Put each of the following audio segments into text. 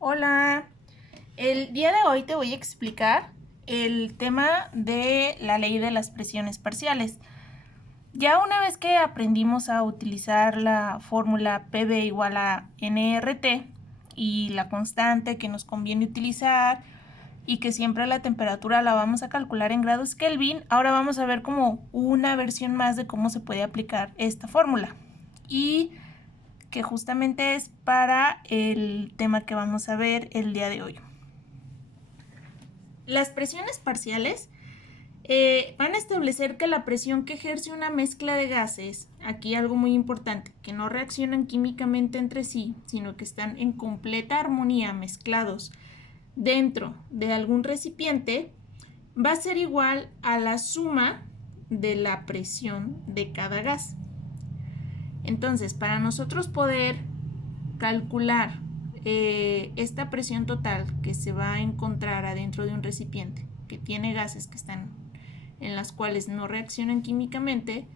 Hola, el día de hoy te voy a explicar el tema de la ley de las presiones parciales. Ya una vez que aprendimos a utilizar la fórmula PV igual a nRT y la constante que nos conviene utilizar y que siempre la temperatura la vamos a calcular en grados Kelvin, ahora vamos a ver como una versión más de cómo se puede aplicar esta fórmula. Y que justamente es para el tema que vamos a ver el día de hoy. Las presiones parciales van a establecer que la presión que ejerce una mezcla de gases, aquí algo muy importante, que no reaccionan químicamente entre sí, sino que están en completa armonía mezclados dentro de algún recipiente, va a ser igual a la suma de la presión de cada gas. Entonces, para nosotros poder calcular esta presión total que se va a encontrar adentro de un recipiente que tiene gases que están en las cuales no reaccionan químicamente,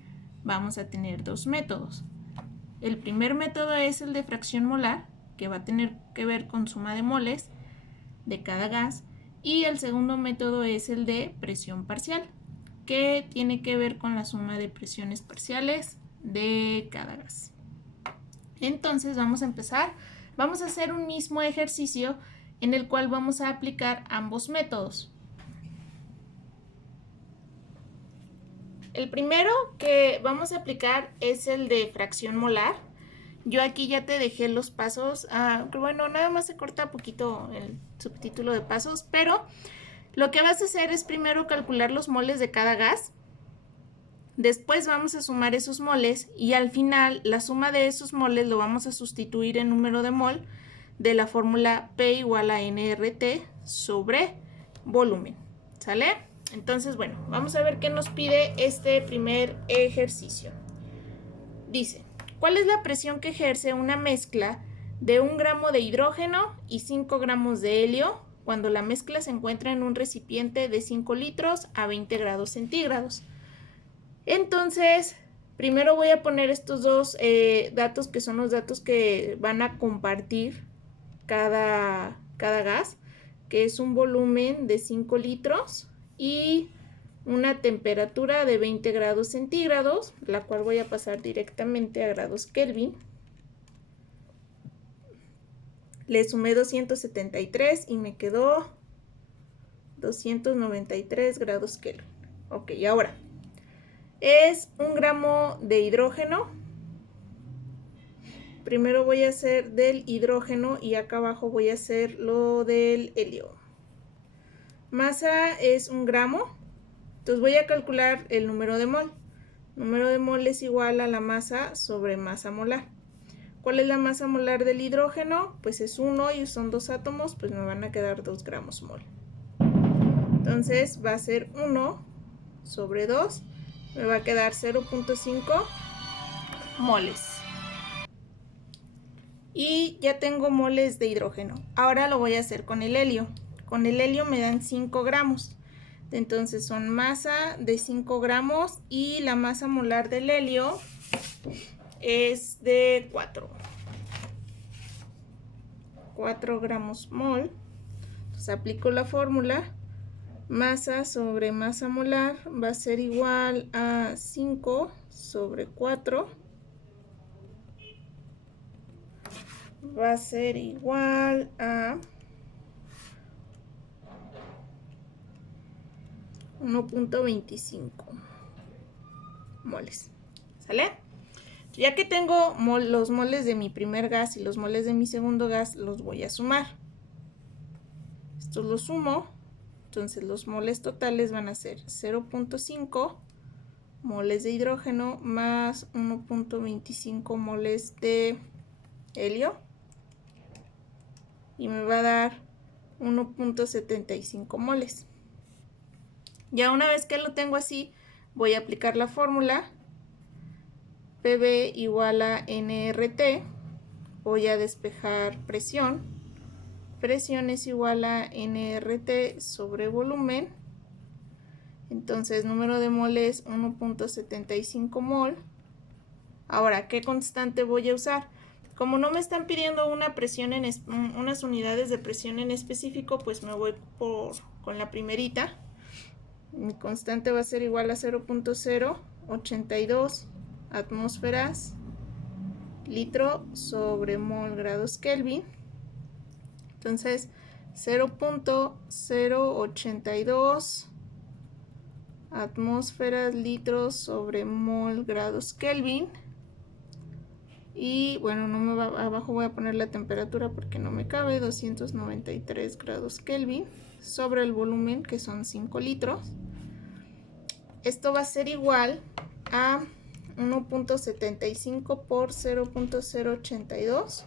vamos a tener dos métodos. El primer método es el de fracción molar, que va a tener que ver con suma de moles de cada gas, y el segundo método es el de presión parcial, que tiene que ver con la suma de presiones parciales de cada gas. Entonces vamos a empezar. Vamos a hacer un mismo ejercicio en el cual vamos a aplicar ambos métodos. El primero que vamos a aplicar es el de fracción molar. Yo aquí ya te dejé los pasos. Bueno, nada más se corta poquito el subtítulo de pasos, pero lo que vas a hacer es primero calcular los moles de cada gas. Después vamos a sumar esos moles y al final la suma de esos moles lo vamos a sustituir en número de mol de la fórmula P igual a nRT sobre volumen. ¿Sale? Entonces, bueno, vamos a ver qué nos pide este primer ejercicio. Dice, ¿cuál es la presión que ejerce una mezcla de 1 gramo de hidrógeno y 5 gramos de helio cuando la mezcla se encuentra en un recipiente de 5 litros a 20 grados centígrados? Entonces, primero voy a poner estos dos datos que son los datos que van a compartir cada gas, que es un volumen de 5 litros y una temperatura de 20 grados centígrados, la cual voy a pasar directamente a grados Kelvin. Le sumé 273 y me quedó 293 grados Kelvin. Ok, ahora es 1 gramo de hidrógeno. Primero voy a hacer del hidrógeno y acá abajo voy a hacer lo del helio. Masa es 1 gramo. Entonces voy a calcular el número de mol. Número de mol es igual a la masa sobre masa molar. ¿Cuál es la masa molar del hidrógeno? Pues es 1 y son 2 átomos, pues me van a quedar 2 gramos mol. Entonces va a ser 1 sobre 2, me va a quedar 0.5 moles. Y ya tengo moles de hidrógeno. Ahora lo voy a hacer con el helio. Con el helio me dan 5 gramos. Entonces son masa de 5 gramos y la masa molar del helio es de 4 gramos mol. Entonces aplico la fórmula. Masa sobre masa molar va a ser igual a 5 sobre 4. Va a ser igual a 1.25 moles. ¿Sale? Ya que tengo los moles de mi primer gas y los moles de mi segundo gas, los voy a sumar. Estos los sumo. Entonces los moles totales van a ser 0.5 moles de hidrógeno más 1.25 moles de helio. Y me va a dar 1.75 moles. Ya una vez que lo tengo así, voy a aplicar la fórmula PV igual a nRT. Voy a despejar presión. Presión es igual a nRT sobre volumen. Entonces, número de mol es 1.75 mol. Ahora, ¿qué constante voy a usar? Como no me están pidiendo una presión unas unidades de presión en específico, pues me voy con la primerita. Mi constante va a ser igual a 0.082 atmósferas litro sobre mol grados Kelvin. Entonces 0.082 atmósferas litros sobre mol grados Kelvin. Y bueno, no me va, abajo voy a poner la temperatura porque no me cabe, 293 grados Kelvin sobre el volumen, que son 5 litros. Esto va a ser igual a 1.75 por 0.082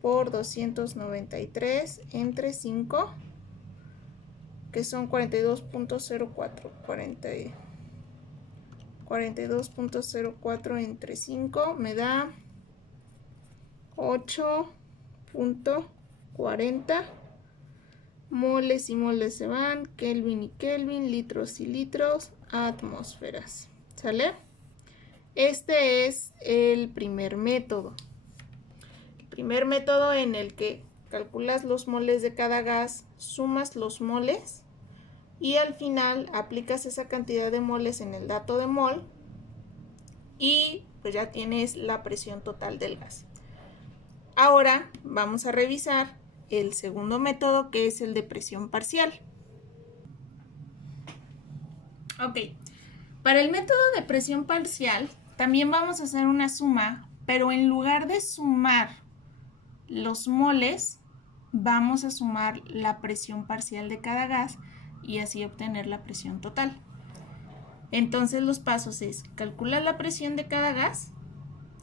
por 293 entre 5, que son 42.04. 42.04 entre 5 me da 8.40 moles y moles se van, Kelvin y Kelvin, litros y litros, atmósferas. ¿Sale? Este es el primer método. El primer método en el que calculas los moles de cada gas, sumas los moles y al final aplicas esa cantidad de moles en el dato de mol y pues ya tienes la presión total del gas. Ahora vamos a revisar el segundo método, que es el de presión parcial. Ok, para el método de presión parcial también vamos a hacer una suma, pero en lugar de sumar los moles, vamos a sumar la presión parcial de cada gas y así obtener la presión total. Entonces los pasos es calcular la presión de cada gas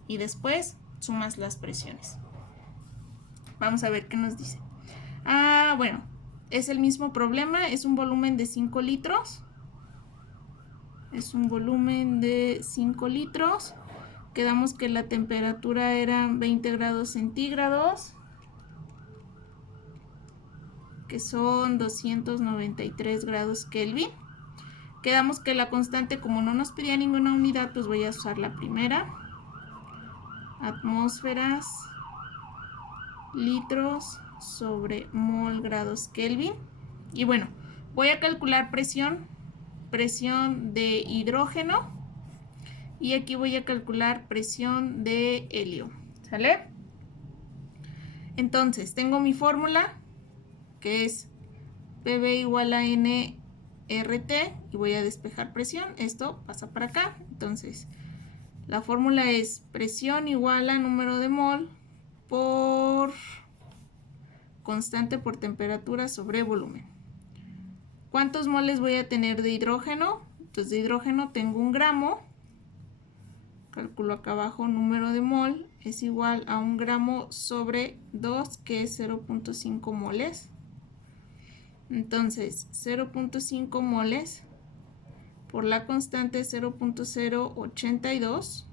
y después sumas las presiones. Vamos a ver qué nos dice. Bueno, es el mismo problema, es un volumen de 5 litros. Es un volumen de 5 litros. Quedamos que la temperatura era 20 grados centígrados, que son 293 grados Kelvin. Quedamos que la constante, como no nos pedía ninguna unidad, pues voy a usar la primera. Atmósferas litros sobre mol grados Kelvin. Y bueno, voy a calcular presión de hidrógeno y aquí voy a calcular presión de helio. ¿Sale? Entonces tengo mi fórmula, que es PV igual a nRT, y voy a despejar presión. Esto pasa para acá. Entonces la fórmula es presión igual a número de mol por constante por temperatura sobre volumen. ¿Cuántos moles voy a tener de hidrógeno? Entonces de hidrógeno tengo 1 gramo. Calculo acá abajo número de mol es igual a 1 gramo sobre 2, que es 0.5 moles. Entonces 0.5 moles por la constante 0.082.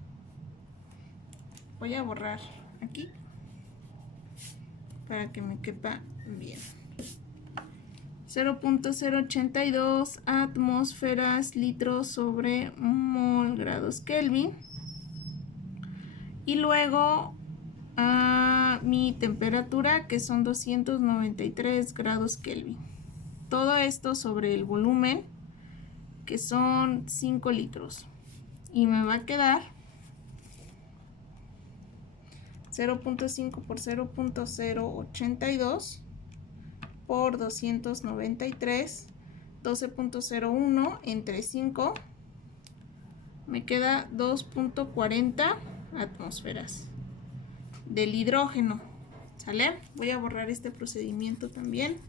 Voy a borrar aquí para que me quepa bien. 0.082 atmósferas litros sobre mol grados Kelvin. Y luego mi temperatura, que son 293 grados Kelvin. Todo esto sobre el volumen, que son 5 litros. Y me va a quedar 0.5 por 0.082 por 293, 12.01 entre 5, me queda 2.40 atmósferas del hidrógeno. ¿Sale? Voy a borrar este procedimiento también.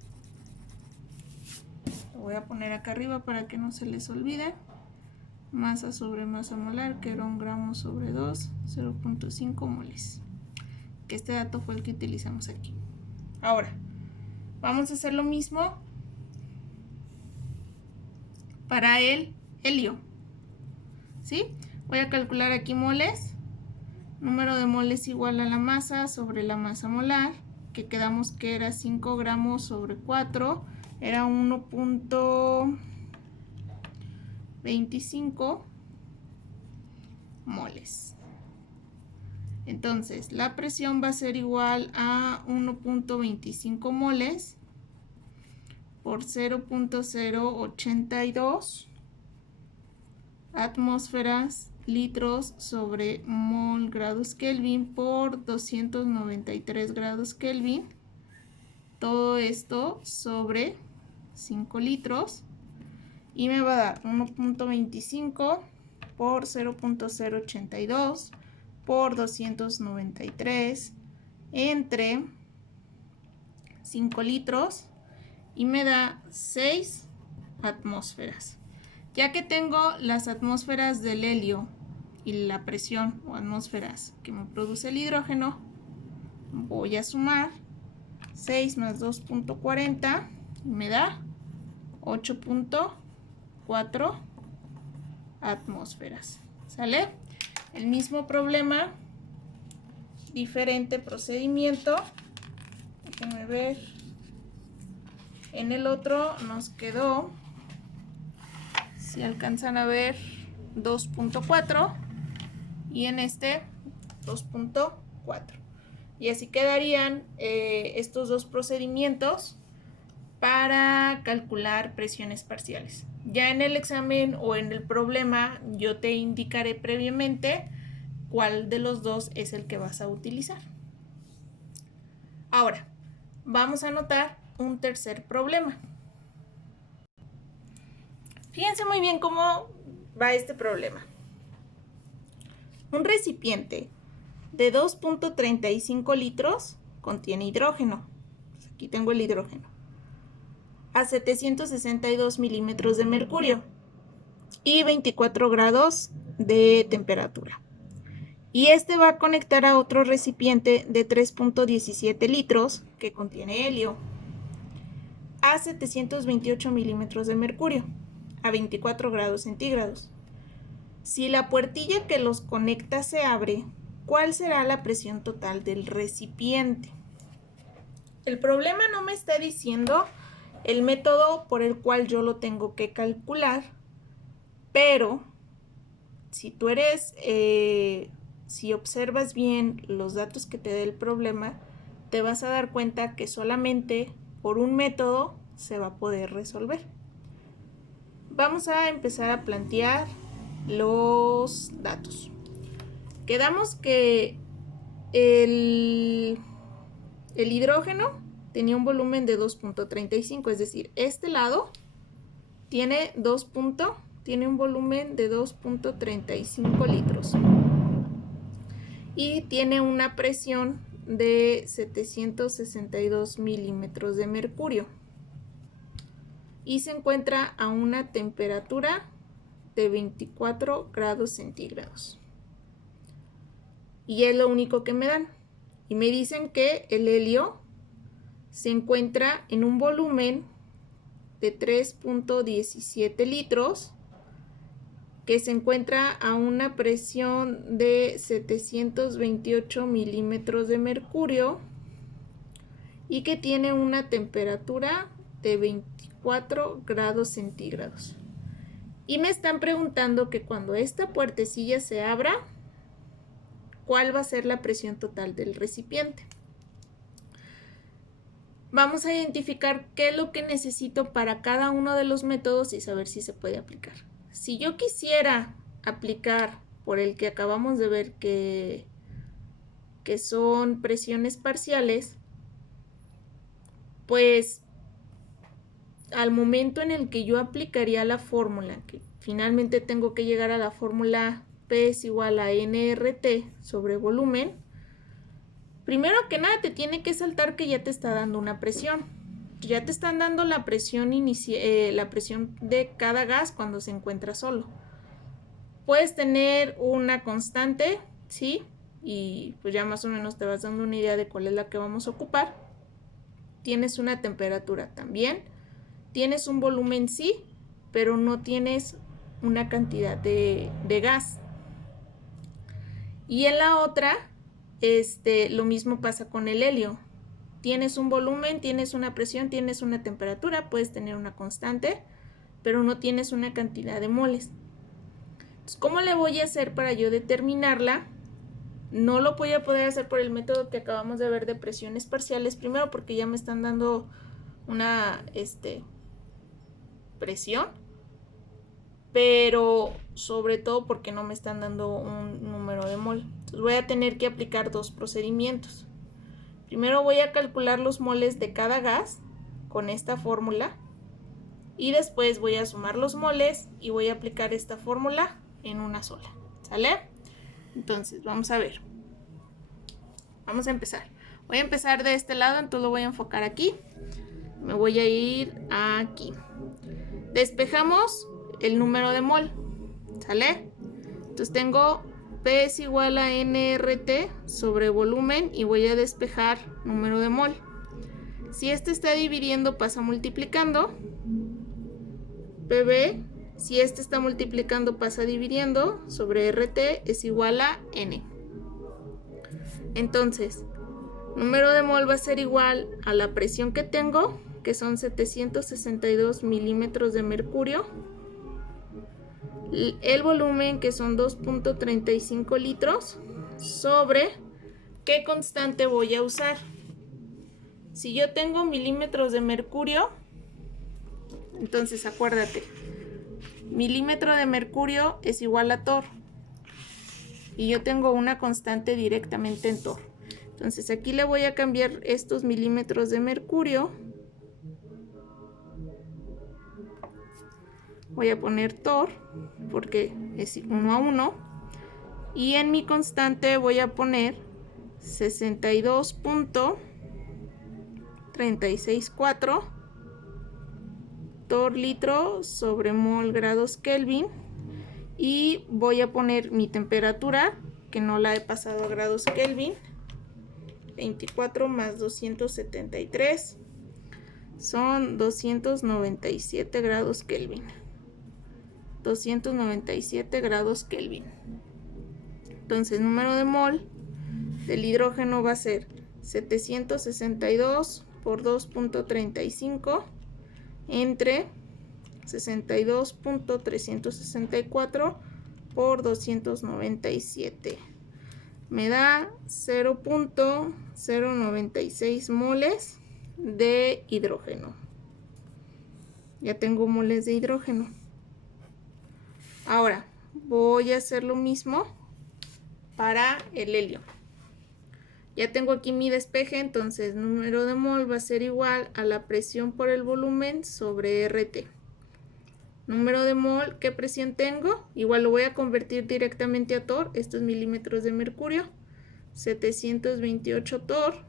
Lo voy a poner acá arriba para que no se les olvide. Masa sobre masa molar, que era 1 gramo sobre 2, 0.5 moles. Que este dato fue el que utilizamos aquí. Ahora, vamos a hacer lo mismo para el helio. ¿Sí? Voy a calcular aquí moles. Número de moles igual a la masa sobre la masa molar, que quedamos que era 5 gramos sobre 4, era 1.25 moles. Entonces, la presión va a ser igual a 1.25 moles por 0.082 atmósferas litros sobre mol grados Kelvin por 293 grados Kelvin. Todo esto sobre 5 litros. Y me va a dar 1.25 por 0.082 por 293 entre 5 litros y me da 6 atmósferas. Ya que tengo las atmósferas del helio y la presión o atmósferas que me produce el hidrógeno, voy a sumar 6 más 2.40 y me da 8.4 atmósferas. ¿Sale? El mismo problema, diferente procedimiento. Déjenme ver. En el otro nos quedó, si alcanzan a ver, 2.4 y en este 2.4. Y así quedarían estos dos procedimientos para calcular presiones parciales. Ya en el examen o en el problema yo te indicaré previamente cuál de los dos es el que vas a utilizar. Ahora, vamos a anotar un tercer problema. Fíjense muy bien cómo va este problema. Un recipiente de 2.35 litros contiene hidrógeno. Aquí tengo el hidrógeno. A 762 milímetros de mercurio y 24 grados de temperatura. Y este va a conectar a otro recipiente de 3.17 litros que contiene helio a 728 milímetros de mercurio a 24 grados centígrados. Si la puertilla que los conecta se abre, ¿cuál será la presión total del recipiente? El problema no me está diciendo el método por el cual yo lo tengo que calcular, pero si tú eres, si observas bien los datos que te dé el problema, te vas a dar cuenta que solamente por un método se va a poder resolver. Vamos a empezar a plantear los datos. Quedamos que el hidrógeno tenía un volumen de 2.35, es decir, este lado tiene un volumen de 2.35 litros y tiene una presión de 762 milímetros de mercurio y se encuentra a una temperatura de 24 grados centígrados. Y es lo único que me dan. Y me dicen que el helio se encuentra en un volumen de 3.17 litros, que se encuentra a una presión de 728 milímetros de mercurio y que tiene una temperatura de 24 grados centígrados. Y me están preguntando que cuando esta puertecilla se abra, ¿cuál va a ser la presión total del recipiente? Vamos a identificar qué es lo que necesito para cada uno de los métodos y saber si se puede aplicar. Si yo quisiera aplicar por el que acabamos de ver que son presiones parciales, pues al momento en el que yo aplicaría la fórmula, que finalmente tengo que llegar a la fórmula P es igual a nRT sobre volumen, primero que nada te tiene que saltar que ya te está dando una presión. Ya te están dando la presión de cada gas cuando se encuentra solo. Puedes tener una constante, ¿sí? Y pues ya más o menos te vas dando una idea de cuál es la que vamos a ocupar. Tienes una temperatura también. Tienes un volumen, sí, pero no tienes una cantidad de gas. Y en la otra, lo mismo pasa con el helio. Tienes un volumen, tienes una presión, tienes una temperatura, puedes tener una constante, pero no tienes una cantidad de moles. Entonces, ¿cómo le voy a hacer para yo determinarla? No lo voy a poder hacer por el método que acabamos de ver de presiones parciales. Primero porque ya me están dando una presión, pero sobre todo porque no me están dando un número de mol. Entonces voy a tener que aplicar dos procedimientos. Primero voy a calcular los moles de cada gas con esta fórmula y después voy a sumar los moles y voy a aplicar esta fórmula en una sola. ¿Sale? Entonces vamos a ver. Vamos a empezar. Voy a empezar de este lado, entonces lo voy a enfocar aquí. Me voy a ir aquí. Despejamos el número de mol. ¿Sale? Entonces tengo P es igual a nRT sobre volumen y voy a despejar número de mol. Si este está dividiendo, pasa multiplicando. PB, si este está multiplicando, pasa dividiendo. Sobre RT es igual a N. Entonces, número de mol va a ser igual a la presión que tengo, que son 762 milímetros de mercurio. El volumen, que son 2.35 litros, sobre ¿qué constante voy a usar? Si yo tengo milímetros de mercurio, entonces acuérdate, milímetro de mercurio es igual a torr. Y yo tengo una constante directamente en torr. Entonces aquí le voy a cambiar estos milímetros de mercurio. Voy a poner torr porque es 1 a 1. Y en mi constante voy a poner 62.364 torr litro sobre mol grados Kelvin. Y voy a poner mi temperatura, que no la he pasado a grados Kelvin. 24 más 273 son 297 grados Kelvin. 297 grados Kelvin. Entonces, número de mol del hidrógeno va a ser 762 por 2.35 entre 62.364 por 297. Me da 0.096 moles de hidrógeno. Ya tengo moles de hidrógeno. Ahora voy a hacer lo mismo para el helio. Ya tengo aquí mi despeje, entonces número de mol va a ser igual a la presión por el volumen sobre RT. Número de mol, ¿qué presión tengo? Igual lo voy a convertir directamente a torr. Estos milímetros de mercurio. 728 torr.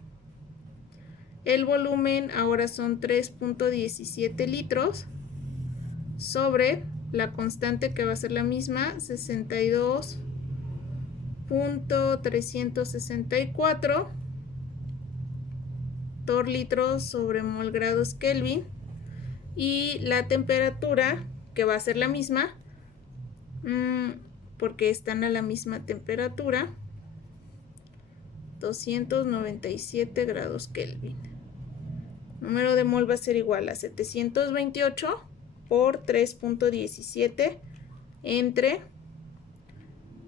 El volumen ahora son 3.17 litros sobre la constante, que va a ser la misma, 62.364 torr litros sobre mol grados Kelvin. Y la temperatura, que va a ser la misma, porque están a la misma temperatura, 297 grados Kelvin. Número de mol va a ser igual a 728 por 3.17 entre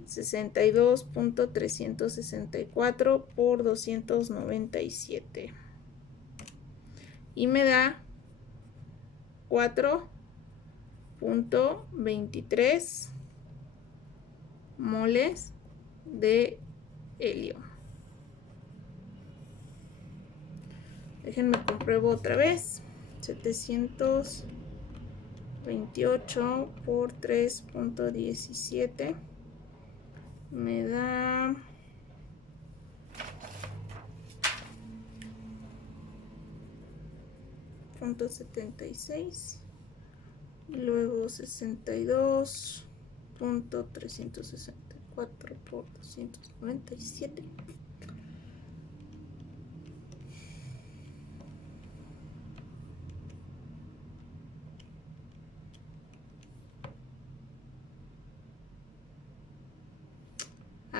62.364 por 297. Y me da 4.23 moles de helio. Déjenme compruebo otra vez. 728 por 3.17 me da 0.76 y luego 62.364 por 297.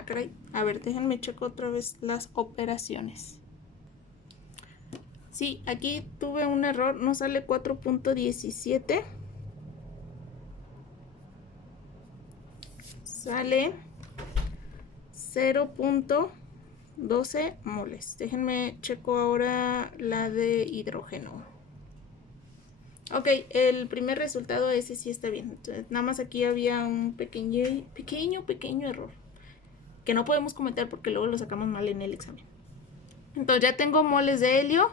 Caray. A ver, déjenme checo otra vez las operaciones. Sí, aquí tuve un error, no sale 4.17, sale 0.12 moles. Déjenme checo ahora la de hidrógeno. Ok, el primer resultado ese sí está bien. Entonces, nada más aquí había un pequeño error que no podemos cometer porque luego lo sacamos mal en el examen. Entonces ya tengo moles de helio,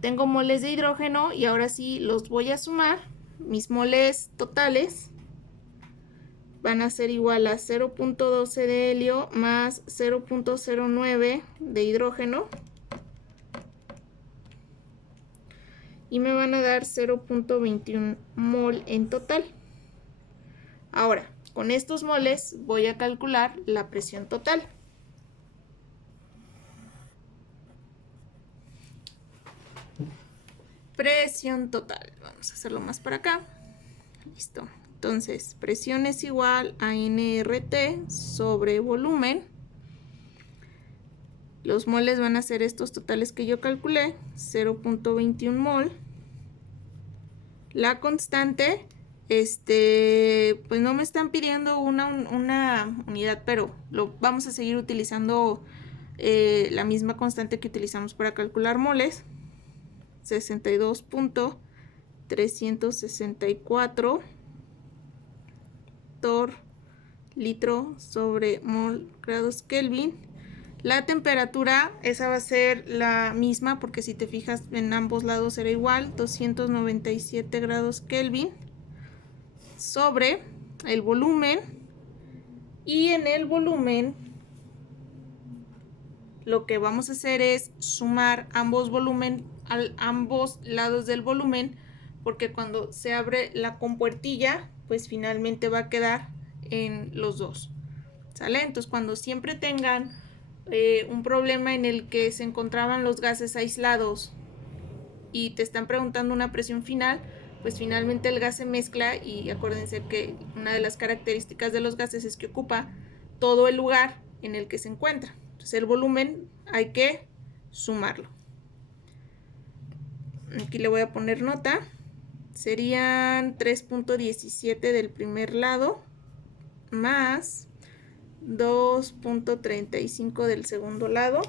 tengo moles de hidrógeno y ahora sí los voy a sumar. Mis moles totales van a ser igual a 0.12 de helio más 0.09 de hidrógeno. Y me van a dar 0.21 mol en total. Ahora, con estos moles voy a calcular la presión total. Presión total. Vamos a hacerlo más para acá. Listo. Entonces, presión es igual a nRT sobre volumen. Los moles van a ser estos totales que yo calculé, 0.21 mol. La constante, pues no me están pidiendo una unidad, pero vamos a seguir utilizando la misma constante que utilizamos para calcular moles. 62.364 torr litro sobre mol grados Kelvin. La temperatura, esa va a ser la misma porque si te fijas en ambos lados era igual, 297 grados Kelvin sobre el volumen. Y en el volumen lo que vamos a hacer es sumar ambos lados del volumen, porque cuando se abre la compuertilla pues finalmente va a quedar en los dos, ¿sale? Entonces cuando siempre tengan un problema en el que se encontraban los gases aislados y te están preguntando una presión final, pues finalmente el gas se mezcla y acuérdense que una de las características de los gases es que ocupa todo el lugar en el que se encuentra. Entonces el volumen hay que sumarlo. Aquí le voy a poner nota. Serían 3.17 del primer lado más 2.35 del segundo lado.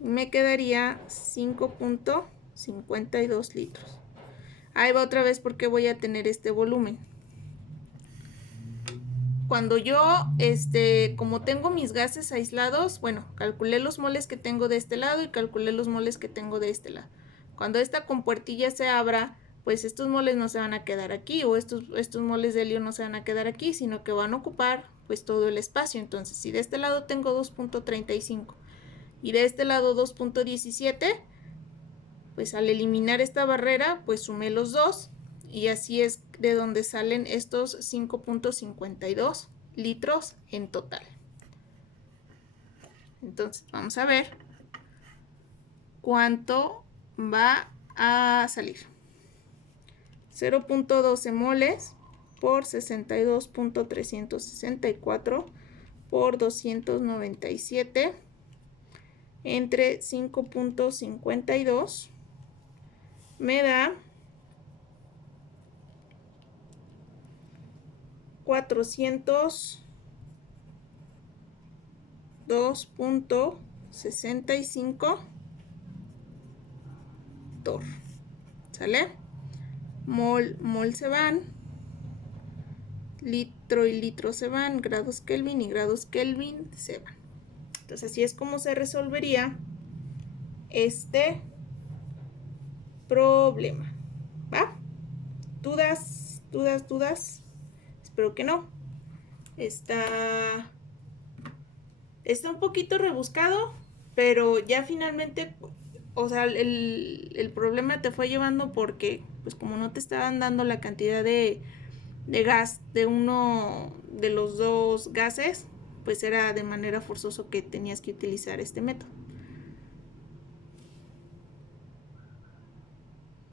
Me quedaría 5.52 litros. Ahí va otra vez porque voy a tener este volumen. Cuando yo, como tengo mis gases aislados, bueno, calculé los moles que tengo de este lado y calculé los moles que tengo de este lado. Cuando esta compuertilla se abra, pues estos moles no se van a quedar aquí, o estos moles de helio no se van a quedar aquí, sino que van a ocupar pues todo el espacio. Entonces, si de este lado tengo 2.35 y de este lado 2.17, pues al eliminar esta barrera, pues sumé los dos. Y así es de donde salen estos 5.52 litros en total. Entonces vamos a ver cuánto va a salir. 0.12 moles por 62.364 por 297 entre 5.52 me da 402.65 torr. ¿Sale? Mol se van, litro y litro se van, grados Kelvin y grados Kelvin se van. Entonces así es como se resolvería este problema. ¿Va? ¿Dudas? Espero que no. Está un poquito rebuscado, pero ya finalmente, o sea, el problema te fue llevando porque, pues como no te estaban dando la cantidad de gas de uno de los dos gases, pues era de manera forzosa que tenías que utilizar este método.